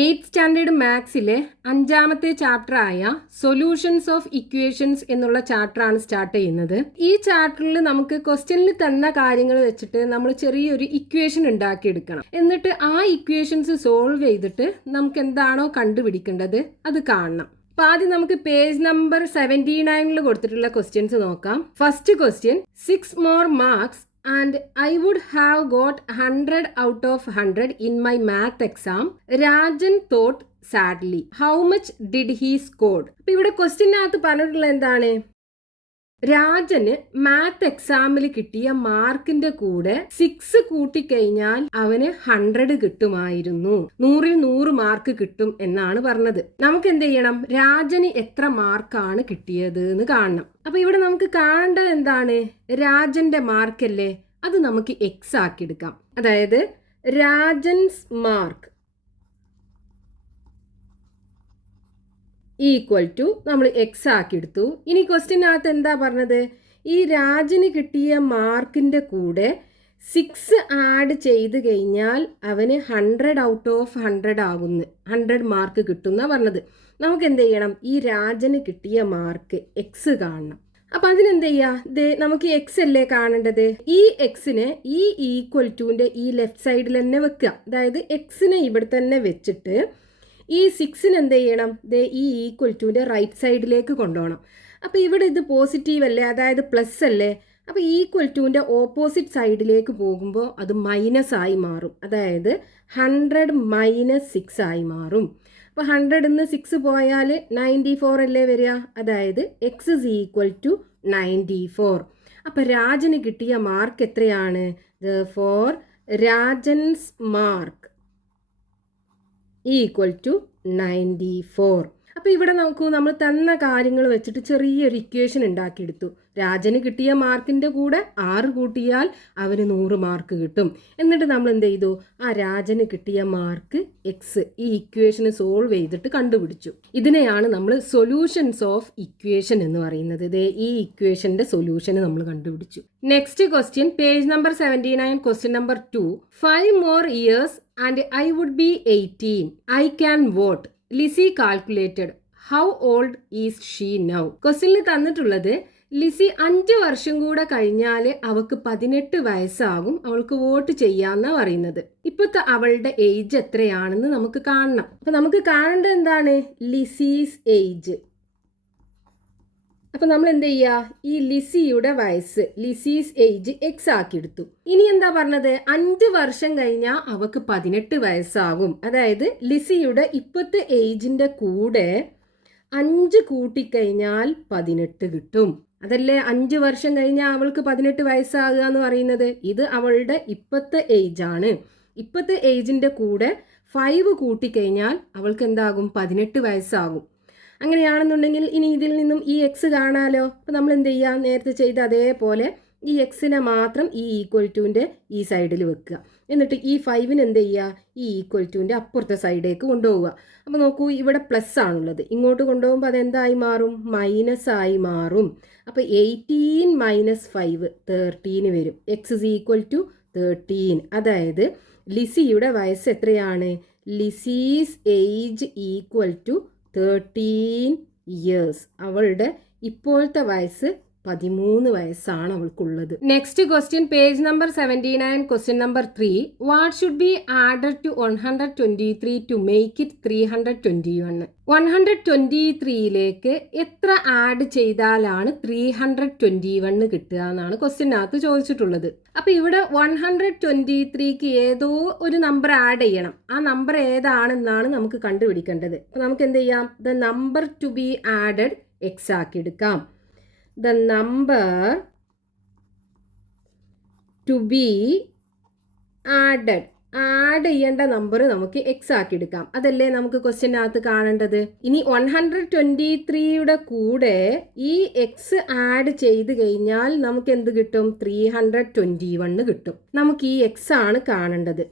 Eighth standard മാത്സിലെ 5ാമത്തെ chapter ആയ solutions of equations എന്നുള്ള ചാപ്റ്ററാണ് സ്റ്റാർട്ട് ചെയ്യുന്നത്. ഈ ചാപ്റ്ററിൽ നമുക്ക് ക്വസ്റ്റ്യനിൽ തന്ന കാര്യങ്ങൾ വെച്ചിട്ട് നമ്മൾ ചെറിയൊരു ഇക്വേഷൻ ഉണ്ടാക്കിയെടുക്കണം. എന്നിട്ട് ആ ഇക്വേഷൻസ് സോൾവ് ചെയ്തിട്ട് നമുക്ക് എന്താണോ കണ്ടുപിടിക്കേണ്ടത് അത് കാണണം. അപ്പോൾ ആദ്യം നമുക്ക് പേജ് നമ്പർ 79 കൊടുത്തിട്ടുള്ള ക്വസ്റ്റ്യൻസ് നോക്കാം. First question, 6 more marks and I would have got 100 out of 100 in my math exam. Rajan thought sadly. How much did he score? അപ്പോൾ ഇവിടെ ക്വസ്റ്റ്യനകത്ത് പറഞ്ഞിട്ടുള്ള എന്താണ്? രാജന് മാത്ത് എക്സാമിൽ കിട്ടിയ മാർക്കിന്റെ കൂടെ 6 കൂട്ടിക്കഴിഞ്ഞാൽ അവന് 100 കിട്ടുമായിരുന്നു. 100ൽ 100 മാർക്ക് കിട്ടും എന്നാണ് പറഞ്ഞത്. നമുക്ക് എന്ത് ചെയ്യണം? രാജന് എത്ര മാർക്കാണ് കിട്ടിയത് എന്ന് കാണണം. അപ്പൊ ഇവിടെ നമുക്ക് കാണേണ്ടത് എന്താണ്? രാജന്റെ മാർക്കല്ലേ, അത് നമുക്ക് എക്സ് ആക്കി എടുക്കാം. അതായത് രാജൻസ് മാർക്ക് ഈക്വൽ ടു നമ്മൾ എക്സ് ആക്കി എടുത്തു. ഇനി ക്വസ്റ്റ്യനകത്ത് എന്താ പറഞ്ഞത്? ഈ രാജന് കിട്ടിയ മാർക്കിന്റെ കൂടെ 6 ആഡ് ചെയ്ത് കഴിഞ്ഞാൽ അവന് 100 ഔട്ട് ഓഫ് 100 ആകുന്നു, 100 മാർക്ക് കിട്ടുന്ന പറഞ്ഞത്. നമുക്ക് എന്ത് ചെയ്യണം? ഈ രാജന് കിട്ടിയ മാർക്ക് എക്സ് കാണണം. അപ്പൊ അതിനെന്ത് ചെയ്യുക? നമുക്ക് എക്സ് അല്ലേ കാണേണ്ടത്? ഈ എക്സിനെ ഈ ഈക്വൽ ടുവിന്റെ ഈ ലെഫ്റ്റ് സൈഡിൽ തന്നെ വെക്കുക. അതായത് എക്സിനെ ഇവിടെ തന്നെ വെച്ചിട്ട് ഈ 6ന് എന്ത് ചെയ്യണം? ഈ ഈക്വൽ ടുവിന്റെ റൈറ്റ് സൈഡിലേക്ക് കൊണ്ടുപോകണം. അപ്പോൾ ഇവിടെ ഇത് പോസിറ്റീവ് അല്ലേ, അതായത് പ്ലസ് അല്ലേ. അപ്പോൾ ഈക്വൽ ടുവിന്റെ ഓപ്പോസിറ്റ് സൈഡിലേക്ക് പോകുമ്പോൾ അത് മൈനസ് ആയി മാറും. അതായത് 100 മൈനസ് 6 ആയി മാറും. അപ്പോൾ 100ന്ന് 6 പോയാൽ 94 അല്ലേ വരിക. അതായത് എക്സ് ഇസ് ഈക്വൽ ടു 94. അപ്പോൾ രാജന് കിട്ടിയ മാർക്ക് എത്രയാണ്? For Rajan's mark equal to 94. അപ്പോൾ ഇവിടെ നോക്കൂ, നമ്മൾ തന്ന കാര്യങ്ങൾ വെച്ചിട്ട് ചെറിയൊരു ഇക്വേഷൻ ഉണ്ടാക്കിയെടുത്തു. രാജന് കിട്ടിയ മാർക്കിന്റെ കൂടെ 6 കൂട്ടിയാൽ അവന് 100 മാർക്ക് കിട്ടും. എന്നിട്ട് നമ്മൾ എന്ത് ചെയ്തു? ആ രാജന് കിട്ടിയ മാർക്ക് എക്സ് ഈ ഇക്വേഷന് സോൾവ് ചെയ്തിട്ട് കണ്ടുപിടിച്ചു. ഇതിനെയാണ് നമ്മൾ സൊല്യൂഷൻസ് ഓഫ് ഇക്വേഷൻ എന്ന് പറയുന്നത്. ഈ ഇക്വേഷന്റെ സൊല്യൂഷന് നമ്മൾ കണ്ടുപിടിച്ചു. Next question, page number 79, question number 2. 5 more years and I would be 18. I can vote. Lissy calculated. How old is she now? ക്വസ്റ്റ്യനിൽ തന്നിട്ടുള്ളത് ലിസി 5 വർഷം കൂടെ കഴിഞ്ഞാൽ അവൾക്ക് 18 വയസ്സാകും, അവൾക്ക് വോട്ട് ചെയ്യാന്നാ പറയുന്നത്. ഇപ്പോഴത്തെ അവളുടെ ഏജ് എത്രയാണെന്ന് നമുക്ക് കാണണം. അപ്പൊ നമുക്ക് കാണേണ്ടത് എന്താണ്? ലിസീസ് ഏജ്. അപ്പൊ നമ്മൾ എന്ത് ചെയ്യുക? ഈ ലിസിയുടെ വയസ്സ്, ലിസീസ് ഏജ് എക്സ് ആക്കി എടുത്തു. ഇനി എന്താ പറഞ്ഞത്? 5 വർഷം കഴിഞ്ഞാൽ അവക്ക് 18 വയസ്സാകും. അതായത് ലിസിയുടെ ഇപ്പോഴത്തെ ഏജിന്റെ കൂടെ 5 കൂട്ടിക്കഴിഞ്ഞാൽ 18 കിട്ടും. അതല്ലേ 5 വർഷം കഴിഞ്ഞാൽ അവൾക്ക് 18 വയസ്സാകുക എന്ന് പറയുന്നത്. ഇത് അവളുടെ ഇപ്പോഴത്തെ ഏജാണ്. ഇപ്പോഴത്തെ ഏജിന്റെ കൂടെ 5 കൂട്ടിക്കഴിഞ്ഞാൽ അവൾക്ക് എന്താകും? 18 വയസ്സാകും. അങ്ങനെയാണെന്നുണ്ടെങ്കിൽ ഇനി ഇതിൽ നിന്നും ഈ എക്സ് കാണാലോ. അപ്പോൾ നമ്മൾ എന്ത് ചെയ്യുക? നേരത്തെ ചെയ്ത അതേപോലെ ഈ എക്സിനെ മാത്രം ഈ ഈക്വൽ ടുവിൻ്റെ ഈ സൈഡിൽ വെക്കുക. എന്നിട്ട് ഈ 5ന് എന്ത് ചെയ്യുക? ഈ ഈക്വൽ ടുവിൻ്റെ അപ്പുറത്തെ സൈഡിലേക്ക് കൊണ്ടുപോവുക. അപ്പോൾ നോക്കൂ, ഇവിടെ പ്ലസ് ആണുള്ളത്. ഇങ്ങോട്ട് കൊണ്ടുപോകുമ്പോൾ അതെന്തായി മാറും? മൈനസ് ആയി മാറും. അപ്പോൾ 18 മൈനസ് 5 13 വരും. X is equal to 13. അതായത് ലിസിയുടെ വയസ്സ് എത്രയാണ്? Lisy's age equal to 13 years. അവളുടെ ഇപ്പോഴത്തെ വയസ്സ് 13 വയസ്സാണ് അവൾക്കുള്ളത്. Next question, page number 79, question number 3. What should be added to 123 to make it 321? 123യിലേക്ക് എത്ര ആഡ് ചെയ്താലാണ് 321 കിട്ടുക എന്നാണ് ക്വസ്റ്റ്യനകത്ത് ചോദിച്ചിട്ടുള്ളത്. അപ്പൊ ഇവിടെ 123ക്ക് ഏതോ ഒരു നമ്പർ ആഡ് ചെയ്യണം. ആ നമ്പർ ഏതാണെന്നാണ് നമുക്ക് കണ്ടുപിടിക്കേണ്ടത്. അപ്പൊ നമുക്ക് എന്ത് ചെയ്യാം? The number two B added X ആക്കി എടുക്കാം. The number to be added, add ചെയ്യേണ്ട നമ്പർ നമുക്ക് എക്സ് ആക്കി എടുക്കാം. അതല്ലേ നമുക്ക് ക്വസ്റ്റ്യനകത്ത് കാണേണ്ടത്. ഇനി 123യുടെ കൂടെ ഈ എക്സ് ആഡ് ചെയ്ത് കഴിഞ്ഞാൽ നമുക്ക് എന്ത് കിട്ടും? 321 കിട്ടും. നമുക്ക് ഈ എക്സ് ആണ് കാണേണ്ടത്.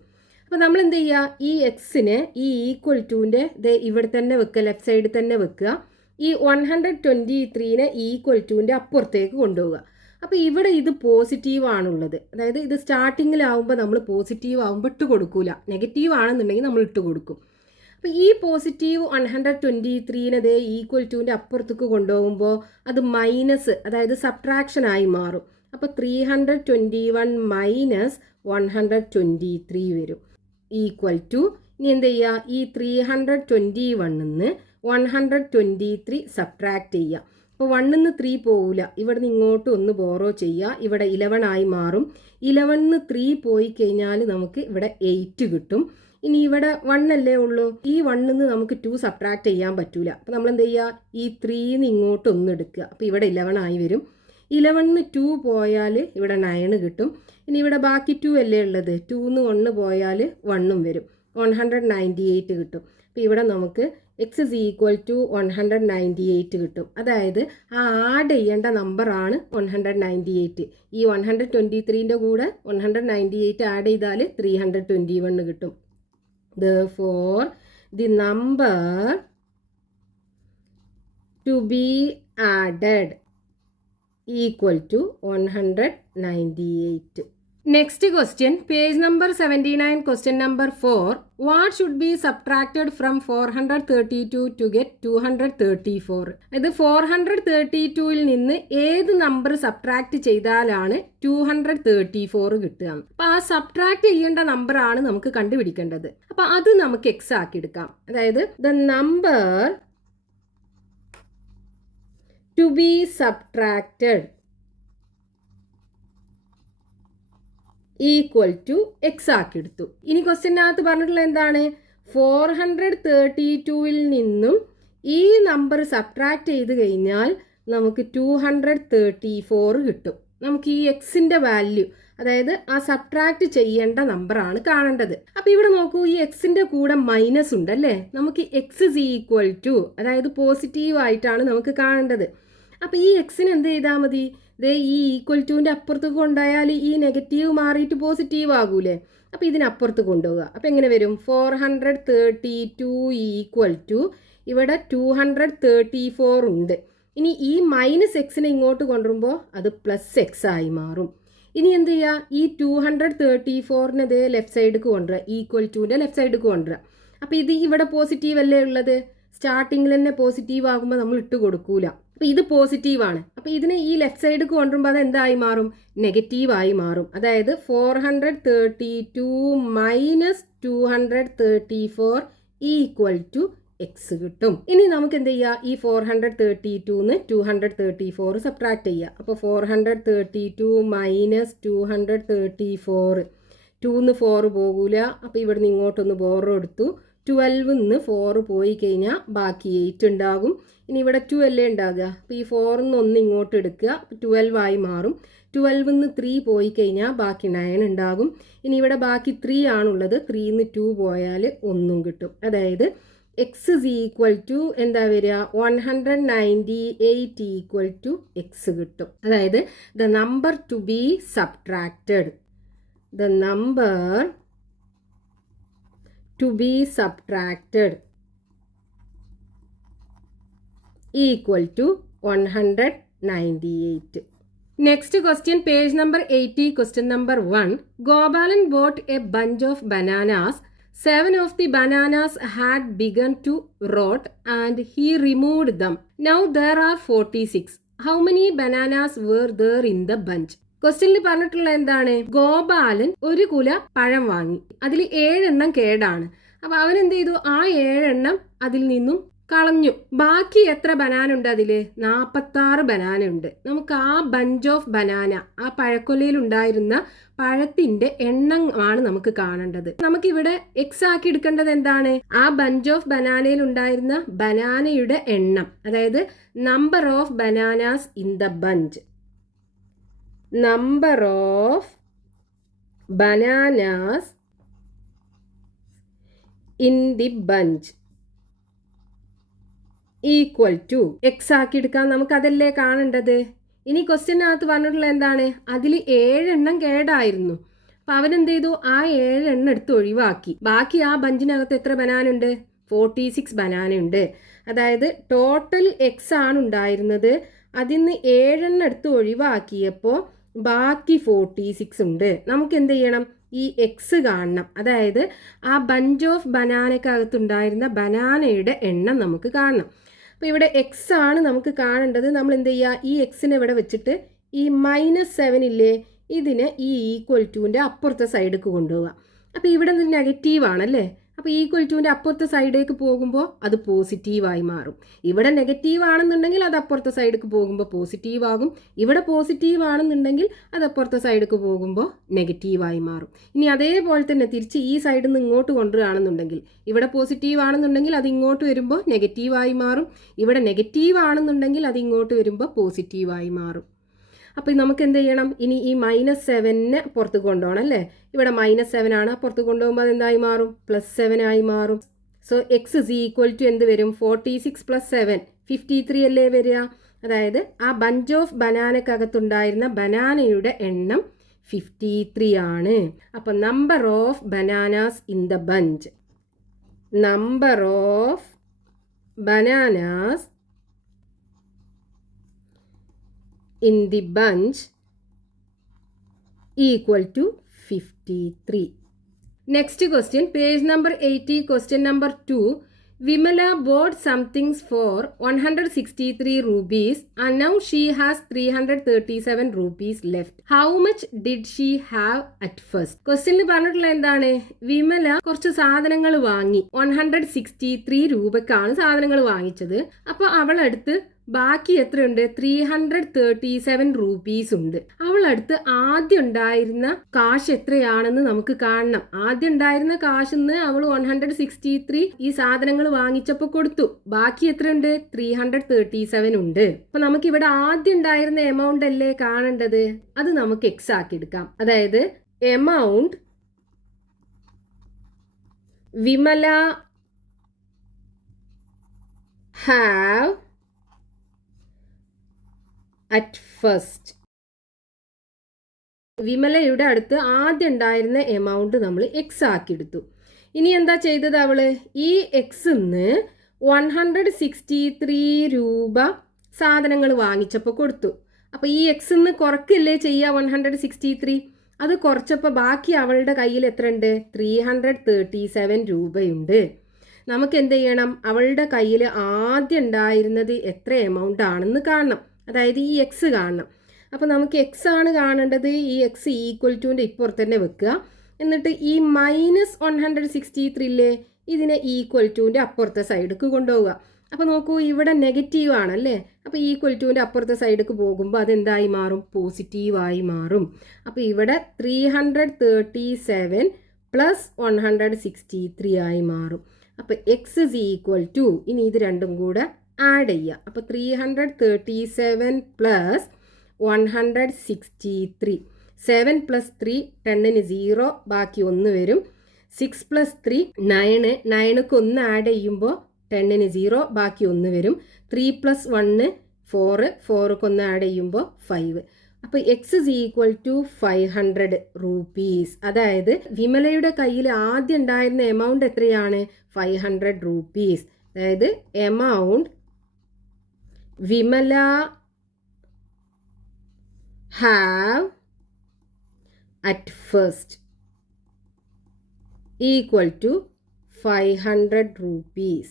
അപ്പോൾ നമ്മൾ എന്ത് ചെയ്യുക? ഈ എക്സിനെ ഈ ഈക്വൽ ടുവിൻ്റെ ഇവിടെ തന്നെ വെക്കുക, ലെഫ്റ്റ് സൈഡിൽ തന്നെ വെക്കുക. ഈ 123നെ ഈക്വൽ ടുവിൻ്റെ അപ്പുറത്തേക്ക് കൊണ്ടുപോവുക. അപ്പോൾ ഇവിടെ ഇത് പോസിറ്റീവ് ആണുള്ളത്. അതായത് ഇത് സ്റ്റാർട്ടിങ്ങിലാവുമ്പോൾ നമ്മൾ പോസിറ്റീവ് ആകുമ്പോൾ ഇട്ട് കൊടുക്കൂല, നെഗറ്റീവ് ആണെന്നുണ്ടെങ്കിൽ നമ്മൾ ഇട്ട് കൊടുക്കും. അപ്പോൾ ഈ പോസിറ്റീവ് 123 ഈക്വൽ ടുവിൻ്റെ അപ്പുറത്തേക്ക് കൊണ്ടുപോകുമ്പോൾ അത് മൈനസ്, അതായത് സബ്ട്രാക്ഷൻ ആയി മാറും. അപ്പോൾ 321 മൈനസ് 123 വരും ഈക്വൽ ടു, ഇനി എന്ത് ചെയ്യുക, ഈ 321 123 സബ്ട്രാക്ട് ചെയ്യുക. അപ്പോൾ 1 3 പോകില്ല, ഇവിടെ നിന്ന് ഇങ്ങോട്ട് ഒന്ന് ബോറോ ചെയ്യുക, ഇവിടെ 11 ആയി മാറും. 11 3 പോയി കഴിഞ്ഞാൽ നമുക്ക് ഇവിടെ 8 കിട്ടും. ഇനി ഇവിടെ 1 അല്ലേ ഉള്ളൂ, ഈ 1 നമുക്ക് 2 സബ്ട്രാക്ട് ചെയ്യാൻ പറ്റൂല. അപ്പോൾ നമ്മൾ എന്ത് ചെയ്യുക, ഈ 3 ഇങ്ങോട്ട് ഒന്ന് എടുക്കുക. അപ്പോൾ ഇവിടെ 11 ആയി വരും. 11 2 പോയാൽ ഇവിടെ 9 കിട്ടും. ഇനി ഇവിടെ ബാക്കി 2 അല്ലേ ഉള്ളത്, 2 1 പോയാൽ 1 വരും, 198 കിട്ടും. അപ്പോൾ ഇവിടെ നമുക്ക് x is equal to 198 കിട്ടും. അതായത് ആ ആഡ് ചെയ്യേണ്ട നമ്പറാണ് 198. ഈ 123ൻ്റെ കൂടെ 198 ആഡ് ചെയ്താൽ 321 കിട്ടും. Therefore, the number to be added equal to 198. Next question, page number 79, question number 4. What should be subtracted from 432 to get 234? ഇത് 432ൽ നിന്ന് ഏത് നമ്പർ സബ്ട്രാക്ട് ചെയ്താലാണ് 234 കിട്ടുക. അപ്പോൾ ആ സബ്ട്രാക്ട് ചെയ്യേണ്ട നമ്പറാണ് നമുക്ക് കണ്ടുപിടിക്കേണ്ടത്. അപ്പോൾ അത് നമുക്ക് എക്സ് ആക്കി എടുക്കാം. അതായത് the number to be subtracted equal to X ആക്കി എടുത്തു. ഇനി ക്വസ്റ്റ്യനകത്ത് പറഞ്ഞിട്ടുള്ള എന്താണ്, 432ൽ നിന്നും ഈ നമ്പർ സബ്ട്രാക്ട് ചെയ്ത് കഴിഞ്ഞാൽ നമുക്ക് 234 കിട്ടും. നമുക്ക് ഈ എക്സിൻ്റെ വാല്യൂ, അതായത് ആ സബ്ട്രാക്ട് ചെയ്യേണ്ട നമ്പറാണ് കാണേണ്ടത്. അപ്പോൾ ഇവിടെ നോക്കൂ, ഈ എക്സിൻ്റെ കൂടെ മൈനസ് ഉണ്ടല്ലേ, നമുക്ക് എക്സ് ഇസ് ഈക്വൽ ടു, അതായത് പോസിറ്റീവ് ആയിട്ടാണ് നമുക്ക് കാണേണ്ടത്. അപ്പോൾ ഈ എക്സിന് എന്ത് ചെയ്താൽ മതി, ഈ ഈക്വൽ ടുവിൻ്റെ അപ്പുറത്ത് കൊണ്ടായാൽ ഈ നെഗറ്റീവ് മാറിയിട്ട് പോസിറ്റീവ് ആകൂലേ. അപ്പോൾ ഇതിനപ്പുറത്ത് കൊണ്ടുപോവുക. അപ്പോൾ എങ്ങനെ വരും, 432 ഈക്വൽ ടു, ഇവിടെ 234 ഉണ്ട്. ഇനി ഈ മൈനസ് എക്സിനെ ഇങ്ങോട്ട് കൊണ്ടുവരുമ്പോൾ അത് പ്ലസ് എക്സ് ആയി മാറും. ഇനി എന്ത് ചെയ്യുക, ഈ 234നെ ഇതേ ലെഫ്റ്റ് സൈഡിലേക്ക് കൊണ്ടുവരിക, ഈക്വൽ ടുവിൻ്റെ ലെഫ്റ്റ് സൈഡിലേക്ക് കൊണ്ടുവരിക. അപ്പോൾ ഇത് ഇവിടെ പോസിറ്റീവ് അല്ലേ ഉള്ളത്, സ്റ്റാർട്ടിങ്ങിൽ തന്നെ പോസിറ്റീവ് ആകുമ്പോൾ നമ്മൾ ഇട്ട് കൊടുക്കൂല. അപ്പോൾ ഇത് പോസിറ്റീവാണ്. അപ്പോൾ ഇതിനെ ഈ ലെഫ്റ്റ് സൈഡിലേക്ക് കൊണ്ടുവരുമ്പോൾ അത് എന്തായി മാറും, നെഗറ്റീവായി മാറും. അതായത് 432 മൈനസ് 234 ഈക്വൽ ടു എക്സ് കിട്ടും. ഇനി നമുക്ക് എന്ത് ചെയ്യുക, ഈ 432ന്ന് 234 സബ്ട്രാക്ട് ചെയ്യുക. അപ്പോൾ 432 മൈനസ് 234, 2ന്ന് 4 പോകൂല. അപ്പോൾ ഇവിടുന്ന് ഇങ്ങോട്ടൊന്ന് ബോറോ എടുത്തു. 12ന്ന് 4 പോയി കഴിഞ്ഞാൽ ബാക്കി 8 ഉണ്ടാകും. ഇനി ഇവിടെ 2 അല്ലേ ഉണ്ടാകുക, അപ്പോൾ ഈ 4ന്ന് 1 ഇങ്ങോട്ട് എടുക്കുക, 12 ആയി മാറും. 12ന്ന് 3 പോയി കഴിഞ്ഞാൽ ബാക്കി 9 ഉണ്ടാകും. ഇനി ഇവിടെ ബാക്കി 3 ആണുള്ളത്, 3ന്ന് 2 പോയാൽ 1 കിട്ടും. അതായത് എക്സ് ഇസ് ഈക്വൽ ടു എന്താ വരിക, 198 ഈക്വൽ ടു എക്സ് കിട്ടും. അതായത് the number two B subtracted, the number to be subtracted equal to 198. Next question, page number 80, question number 1. Gopalan bought a bunch of bananas. 7 of the bananas had begun to rot and he removed them. Now there are 46. How many bananas were there in the bunch? ക്വസ്റ്റ്യനിൽ പറഞ്ഞിട്ടുള്ള എന്താണ്, ഗോപാലൻ ഒരു കുല പഴം വാങ്ങി, അതിൽ 7 എണ്ണം കേടാണ്. അപ്പോൾ അവൻ എന്ത് ചെയ്തു, ആ 7 എണ്ണം അതിൽ നിന്നും കളഞ്ഞു. ബാക്കി എത്ര ബനാന ഉണ്ട്, അതിൽ 46 ബനാന ഉണ്ട്. നമുക്ക് ആ ബഞ്ച് ഓഫ് ബനാന, ആ പഴക്കൊലയിൽ ഉണ്ടായിരുന്ന പഴത്തിന്റെ എണ്ണമാണ് നമുക്ക് കാണേണ്ടത്. നമുക്കിവിടെ എക്സ് ആക്കി എടുക്കേണ്ടത് എന്താണ്, ആ ബഞ്ച് ഓഫ് ബനാനയിൽ ഉണ്ടായിരുന്ന ബനാനയുടെ എണ്ണം, അതായത് number of bananas in the bunch. Number of bananas in the bunch equal to X ആക്കി എടുക്കാൻ നമുക്ക് അതല്ലേ കാണേണ്ടത്. ഇനി ക്വസ്റ്റ്യനകത്ത് പറഞ്ഞിട്ടുള്ള എന്താണ്, അതിൽ 7 എണ്ണം കേടായിരുന്നു. അപ്പം അവനെന്ത് ചെയ്തു, ആ 7 എണ്ണം എടുത്ത് ഒഴിവാക്കി. ബാക്കി ആ ബഞ്ചിനകത്ത് എത്ര ബനാന ഉണ്ട്, 46 ബനാന ഉണ്ട്. അതായത് ടോട്ടൽ എക്സ് ആണ് ഉണ്ടായിരുന്നത്, അതിൽ നിന്ന് 7 എണ്ണം എടുത്ത് ഒഴിവാക്കിയപ്പോൾ ബാക്കി 46 ഉണ്ട്. നമുക്ക് എന്ത് ചെയ്യണം, ഈ എക്സ് കാണണം. അതായത് ആ ബഞ്ച് ഓഫ് ബനാനക്കകത്തുണ്ടായിരുന്ന ബനാനയുടെ എണ്ണം നമുക്ക് കാണണം. അപ്പോൾ ഇവിടെ എക്സ് ആണ് നമുക്ക് കാണേണ്ടത്. നമ്മൾ എന്ത് ചെയ്യുക, ഈ എക്സിനെ ഇവിടെ വെച്ചിട്ട് ഈ -7 ഇല്ലേ, ഇതിനെ ഈ ഈക്വൽ ടുവിൻ്റെ അപ്പുറത്തെ സൈഡിലേക്ക് കൊണ്ടുപോവുക. അപ്പോൾ ഇവിടെ നിന്ന് നെഗറ്റീവ് ആണല്ലേ, അപ്പോൾ ഈക്വൽ ടുവിൻ്റെ അപ്പുറത്തെ സൈഡിലേക്ക് പോകുമ്പോൾ അത് പോസിറ്റീവായി മാറും. ഇവിടെ നെഗറ്റീവ് ആണെന്നുണ്ടെങ്കിൽ അത് അപ്പുറത്തെ സൈഡിലേക്ക് പോകുമ്പോൾ പോസിറ്റീവ് ആകും. ഇവിടെ പോസിറ്റീവ് ആണെന്നുണ്ടെങ്കിൽ അത് അപ്പുറത്തെ സൈഡിലേക്ക് പോകുമ്പോൾ നെഗറ്റീവായി മാറും. ഇനി അതേപോലെ തന്നെ തിരിച്ച് ഈ സൈഡിൽ നിന്ന് ഇങ്ങോട്ട് കൊണ്ടുവരികയാണെന്നുണ്ടെങ്കിൽ ഇവിടെ പോസിറ്റീവ് ആണെന്നുണ്ടെങ്കിൽ അത് ഇങ്ങോട്ട് വരുമ്പോൾ നെഗറ്റീവായി മാറും. ഇവിടെ നെഗറ്റീവ് ആണെന്നുണ്ടെങ്കിൽ അത് ഇങ്ങോട്ട് വരുമ്പോൾ പോസിറ്റീവായി മാറും. അപ്പോൾ നമുക്ക് എന്ത് ചെയ്യണം, ഇനി ഈ -7നെ പുറത്ത് കൊണ്ടുപോകണം അല്ലേ. ഇവിടെ -7 ആണ്, പുറത്ത് കൊണ്ടുപോകുമ്പോൾ അതെന്തായി മാറും, +7 ആയി മാറും. So X is equal to എന്ത് വരും, 46 + 7 53 അല്ലേ വരിക. അതായത് ആ ബഞ്ച് ഓഫ് ബനാനക്കകത്തുണ്ടായിരുന്ന ബനാനയുടെ എണ്ണം 53 ആണ്. അപ്പോൾ number of bananas in the bunch, number of bananas in the bunch equal to 53. Next question, page number 80, question number 2. Vimala bought some things for 163 rupees and now she has 337 rupees left. How much did she have at first? Questionൽ പറഞ്ഞിട്ടുള്ള എന്താണ്, വിമല കുറച്ച് സാധനങ്ങൾ വാങ്ങി. 163 രൂപക്കാണ് സാധനങ്ങൾ വാങ്ങിച്ചത്. അപ്പോൾ അവളടുത്ത് ബാക്കി എത്രയുണ്ട്, 337 രൂപീസ് ഉണ്ട്. അവളടുത്ത് ആദ്യം ഉണ്ടായിരുന്ന കാശ് എത്രയാണെന്ന് നമുക്ക് കാണണം. ആദ്യം ഉണ്ടായിരുന്ന കാശിന്ന് അവൾ 163 ഈ സാധനങ്ങൾ വാങ്ങിച്ചപ്പോൾ കൊടുത്തു. ബാക്കി എത്രയുണ്ട്, 337 ഉണ്ട്. അപ്പൊ നമുക്ക് ഇവിടെ ആദ്യം ഉണ്ടായിരുന്ന എമൗണ്ട് അല്ലേ കാണേണ്ടത്, അത് നമുക്ക് എക്സ് ആക്കി എടുക്കാം. അതായത് amount Vimala have at first. വിമലയുടെ അടുത്ത് ആദ്യം ഉണ്ടായിരുന്ന എമൗണ്ട് നമ്മൾ എക്സ് ആക്കി എടുത്തു. ഇനി എന്താ ചെയ്തത്, അവള് ഈ എക്സിന്ന് 163 രൂപ സാധനങ്ങൾ വാങ്ങിച്ചപ്പോൾ കൊടുത്തു. അപ്പോൾ ഈ എക്സിന്ന് കുറക്കില്ലേ ചെയ്യുക 163, അത് കുറച്ചപ്പോൾ ബാക്കി അവളുടെ കയ്യിൽ എത്ര ഉണ്ട്, 337 രൂപയുണ്ട്. നമുക്ക് എന്ത് ചെയ്യണം, അവളുടെ കയ്യിൽ ആദ്യം ഉണ്ടായിരുന്നത് എത്ര എമൗണ്ട് ആണെന്ന് കാണണം. അതായത് ഈ എക്സ് കാണണം. അപ്പോൾ നമുക്ക് എക്സ് ആണ് കാണേണ്ടത്. ഈ എക്സ് ഈക്വൽ ടുവിൻ്റെ ഇപ്പുറത്ത് തന്നെ വെക്കുക. എന്നിട്ട് ഈ -163 ഇല്ലേ, ഇതിനെ ഈക്വൽ ടുവിൻ്റെ അപ്പുറത്തെ സൈഡിലേക്ക് കൊണ്ടുപോവുക. അപ്പോൾ നോക്കൂ, ഇവിടെ നെഗറ്റീവ് ആണല്ലേ. അപ്പോൾ ഈക്വൽ ടുവിൻ്റെ അപ്പുറത്തെ സൈഡിലേക്ക് പോകുമ്പോൾ അതെന്തായി മാറും, പോസിറ്റീവായി മാറും. അപ്പോൾ ഇവിടെ 337 + 163 ആയി മാറും. അപ്പോൾ എക്സ് ഇസ് ഈക്വൽ ടു, ഇനി ഇത് രണ്ടും കൂടെ ആഡ് ചെയ്യുക. അപ്പോൾ 337 + 163, 7 + 3 10ന് 0, ബാക്കി 1 വരും. 6 + 3 9, 9ക്ക് 1 ആഡ് ചെയ്യുമ്പോൾ 10ന് 0, ബാക്കി 1 വരും. 3 + 1 4, 4ക്ക് 1 ആഡ് ചെയ്യുമ്പോൾ 5. അപ്പോൾ എക്സ് ഇസ് ഈക്വൽ ടു 500 രൂപീസ്. അതായത് വിമലയുടെ കയ്യിൽ ആദ്യം ഉണ്ടായിരുന്ന എമൗണ്ട് എത്രയാണ്, 500 രൂപീസ്. അതായത് amount Vimala have at first equal to 500 rupees.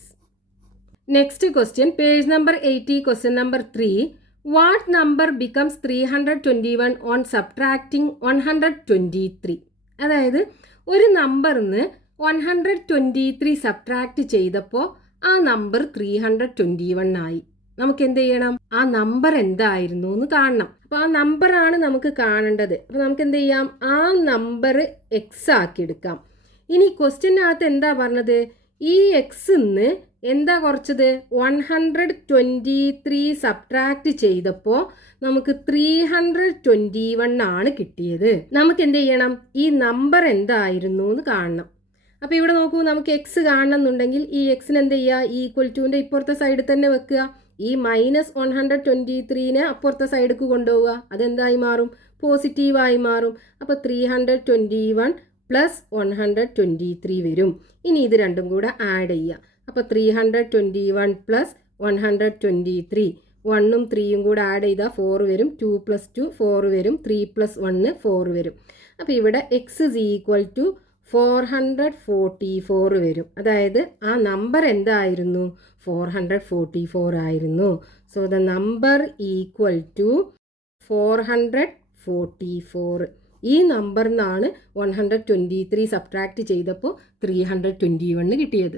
Next question, page number 80, question number 3. What number becomes 321 on subtracting 123? അതായത് ഒരു നമ്പറിന്ന് 123 സബ്ട്രാക്ട് ചെയ്തപ്പോൾ ആ നമ്പർ 321 ആയി. നമുക്ക് എന്ത് ചെയ്യണം, ആ നമ്പർ എന്തായിരുന്നു എന്ന് കാണണം. അപ്പോൾ ആ നമ്പറാണ് നമുക്ക് കാണേണ്ടത്. അപ്പോൾ നമുക്ക് എന്ത് ചെയ്യാം, ആ നമ്പർ എക്സ് ആക്കി എടുക്കാം. ഇനി ക്വസ്റ്റ്യനകത്ത് എന്താ പറഞ്ഞത്, ഈ എക്സിന്ന് എന്താ കുറച്ചത്, 123 സബ്ട്രാക്ട് ചെയ്തപ്പോൾ നമുക്ക് 321 ആണ് കിട്ടിയത്. നമുക്ക് എന്ത് ചെയ്യണം, ഈ നമ്പർ എന്തായിരുന്നു എന്ന് കാണണം. അപ്പോൾ ഇവിടെ നോക്കൂ, നമുക്ക് എക്സ് കാണണം എന്നുണ്ടെങ്കിൽ ഈ എക്സിന് എന്ത് ചെയ്യുക, ഈക്വൽ ടുവിൻ്റെ ഇപ്പുറത്തെ സൈഡിൽ തന്നെ വെക്കുക. ഈ -123നെ അപ്പുറത്തെ സൈഡിലേക്ക് കൊണ്ടുപോവുക. അതെന്തായി മാറും, പോസിറ്റീവായി മാറും. അപ്പോൾ 321 + 123 വരും. ഇനി ഇത് രണ്ടും കൂടെ ആഡ് ചെയ്യുക. അപ്പോൾ 321 + 123 1ഉം 3യും കൂടെ ആഡ് ചെയ്താൽ 4 വരും. 2 + 2 4 വരും. 3 + 1 4 വരും. അപ്പോൾ ഇവിടെ എക്സ് ഇസ് ഈക്വൽ ടു 444 വരും. അതായത് ആ നമ്പർ എന്തായിരുന്നു? 444 ആയിരുന്നു. So the number equal to 444. ഈ നമ്പറിൽ നിന്നാണ് 123 സബ്ട്രാക്ട് ചെയ്തപ്പോൾ 321 കിട്ടിയത്.